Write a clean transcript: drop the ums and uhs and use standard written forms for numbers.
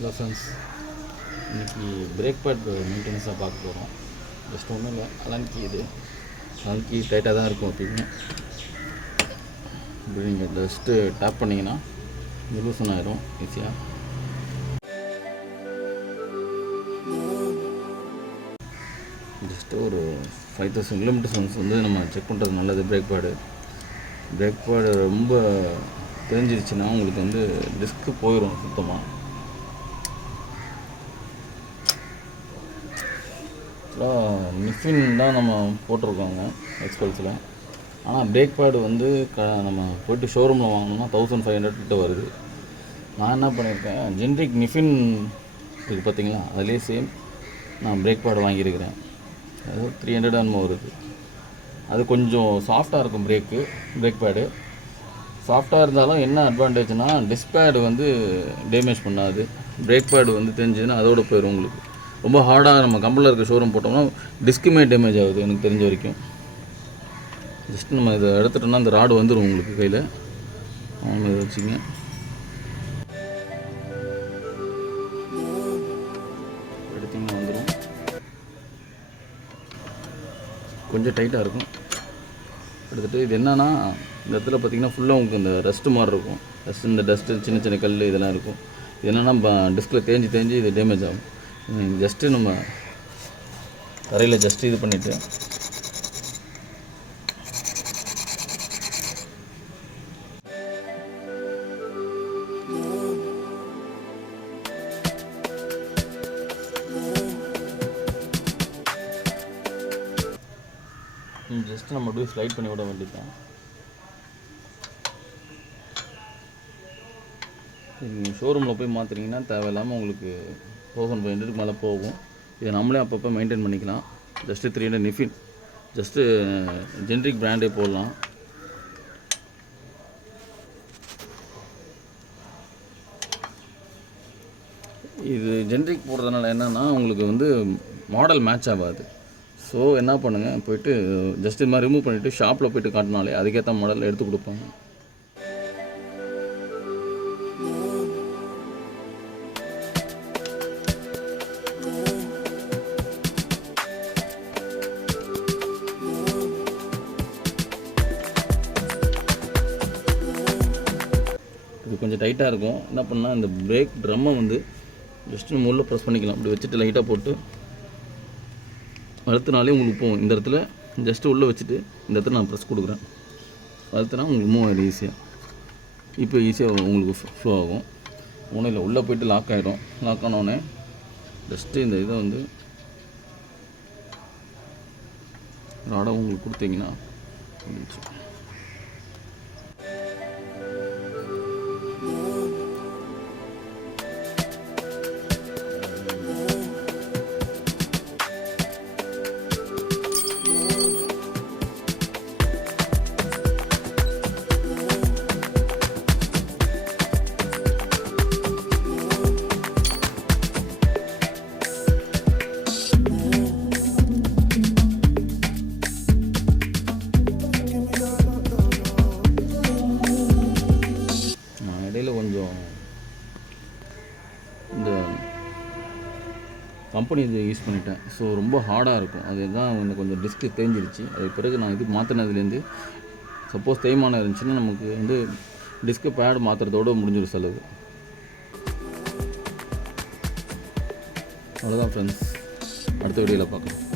Hello friends, இன்றைக்கி break bad மெயின்டெனன்ஸாக பார்க்க போகிறோம். ஜஸ்ட் ஒன்றும் இல்லை, அலன்கி டைட்டாக தான் இருக்கும் எப்பயுமே. இப்படி நீங்கள் ஜஸ்ட்டு டேப் பண்ணிங்கன்னா லூசன் ஆயிரும் ஈஸியாக. ஜஸ்ட்டு ஒரு 5000 கிலோமீட்டர்ஸ் ஒன்ஸ் வந்து நம்ம செக் பண்ணுறது நல்லது. பிரேக் பேடு ரொம்ப தெரிஞ்சிருச்சுன்னா உங்களுக்கு வந்து டிஸ்க்கு போயிடும் சுத்தமாக. நிஃபின் தான் நம்ம போட்டிருக்கோங்க எக்ஸ்பல்ஸில். ஆனால் பிரேக் பேடு வந்து நம்ம போய்ட்டு ஷோரூமில் வாங்கினோம்னா 1500 கிட்ட வருது. நான் என்ன பண்ணியிருக்கேன், ஜென்ரிக் நிஃபின் இருக்குது பார்த்தீங்களா, அதுலேயே சேம் நான் பிரேக் பேடு வாங்கியிருக்கிறேன். அது 300 என்னமோ வருது. அது கொஞ்சம் சாஃப்டாக இருக்கும். பிரேக் பேடு சாஃப்டாக இருந்தாலும் என்ன அட்வான்டேஜ்னால் டிஸ்க் பேடு வந்து டேமேஜ் பண்ணாது. பிரேக் பேடு வந்து தெரிஞ்சதுன்னா அதோடு போயிடும் உங்களுக்கு. ரொம்ப ஹார்டாக நம்ம கம்பெனியில் இருக்க ஷோரூம் போட்டோம்னா டிஸ்க்குமே டேமேஜ் ஆகுது எனக்கு தெரிஞ்ச வரைக்கும். ஜஸ்ட் நம்ம இதை எடுத்துட்டோம்னா அந்த ராடு வந்துடும் உங்களுக்கு கையில். அவங்க இதை வச்சுங்க. எடுத்திங்கன்னா வந்துடும். கொஞ்சம் டைட்டாக இருக்கும். எடுத்துகிட்டு இது என்னென்னா, இந்த இடத்துல பார்த்திங்கன்னா ஃபுல்லாக உங்களுக்கு இந்த டஸ்ட்டு மாதிரி இருக்கும். இந்த டஸ்ட்டு சின்ன சின்ன கல் இதெல்லாம் இருக்கும். இது என்னென்னா டிஸ்கில் தேஞ்சு இது டேமேஜ் ஆகும். ஜஸ்ட்டு நம்ம தரையில் ஜஸ்ட்டு இது பண்ணிவிட்டு ஜஸ்ட்டு நம்ம அப்படியே ஸ்லைட் பண்ணி விட வேண்டியதுதான். நீங்கள் ஷோரூமில் போய் மாற்றுறீங்கன்னா தேவையில்லாமல் உங்களுக்கு 1500 மேலே போகும். இதை நம்மளே அப்பப்போ மெயின்டைன் பண்ணிக்கலாம். ஜஸ்ட்டு 300 நிஃபின், ஜஸ்ட்டு ஜென்ரிக் பிராண்டே போடலாம். இது ஜென்ரிக் போடுறதுனால என்னென்னா உங்களுக்கு வந்து மாடல் மேட்ச் ஆகாது. ஸோ என்ன பண்ணுங்கள், போய்ட்டு ஜஸ்ட் இது மாதிரி ரிமூவ் பண்ணிவிட்டு ஷாப்பில் போய்ட்டு காட்டினாலே அதுக்கேற்ற மாடல் எடுத்து கொடுப்பாங்க. இது கொஞ்சம் டைட்டாக இருக்கும். என்ன பண்ணால் இந்த பிரேக் ட்ரம்மை வந்து ஜஸ்ட்டு நம்ம உள்ளே ப்ரெஸ் பண்ணிக்கலாம். அப்படி வச்சுட்டு லைட்டாக போட்டு அழுத்தினாலே உங்களுக்கு போகும். இந்த இடத்துல ஜஸ்ட்டு உள்ளே வச்சுட்டு இந்த இடத்துல நான் ப்ரெஸ் கொடுக்குறேன். அழுத்தினா உங்களுக்கு மூவ் ஆகிடும் ஈஸியாக. இப்போ ஈஸியாக உங்களுக்கு ஃப்ளோ ஆகும். ஒன்றும் இல்லை, உள்ளே போய்ட்டு லாக் ஆகிடும். லாக் ஆனோடனே ஜஸ்ட்டு இந்த இதை வந்து ராடை உங்களுக்கு கொடுத்தீங்கன்னா முடிஞ்சு. இடையில் கொஞ்சம் இந்த கம்பெனி இது யூஸ் பண்ணிட்டேன். ஸோ ரொம்ப ஹார்டாக இருக்கும். அதுதான் எனக்கு கொஞ்சம் டிஸ்க்கு தேஞ்சிருச்சு. அதுக்கு பிறகு நான் இது மாற்றினதுலேருந்து சப்போஸ் தேய்மானம் இருந்துச்சுன்னா நமக்கு வந்து டிஸ்க்கு பேடு மாற்றுறதோடு முடிஞ்சிடும் செலவு. அவ்வளோதான் ஃப்ரெண்ட்ஸ், அடுத்த வீடியோவில் பார்க்கலாம்.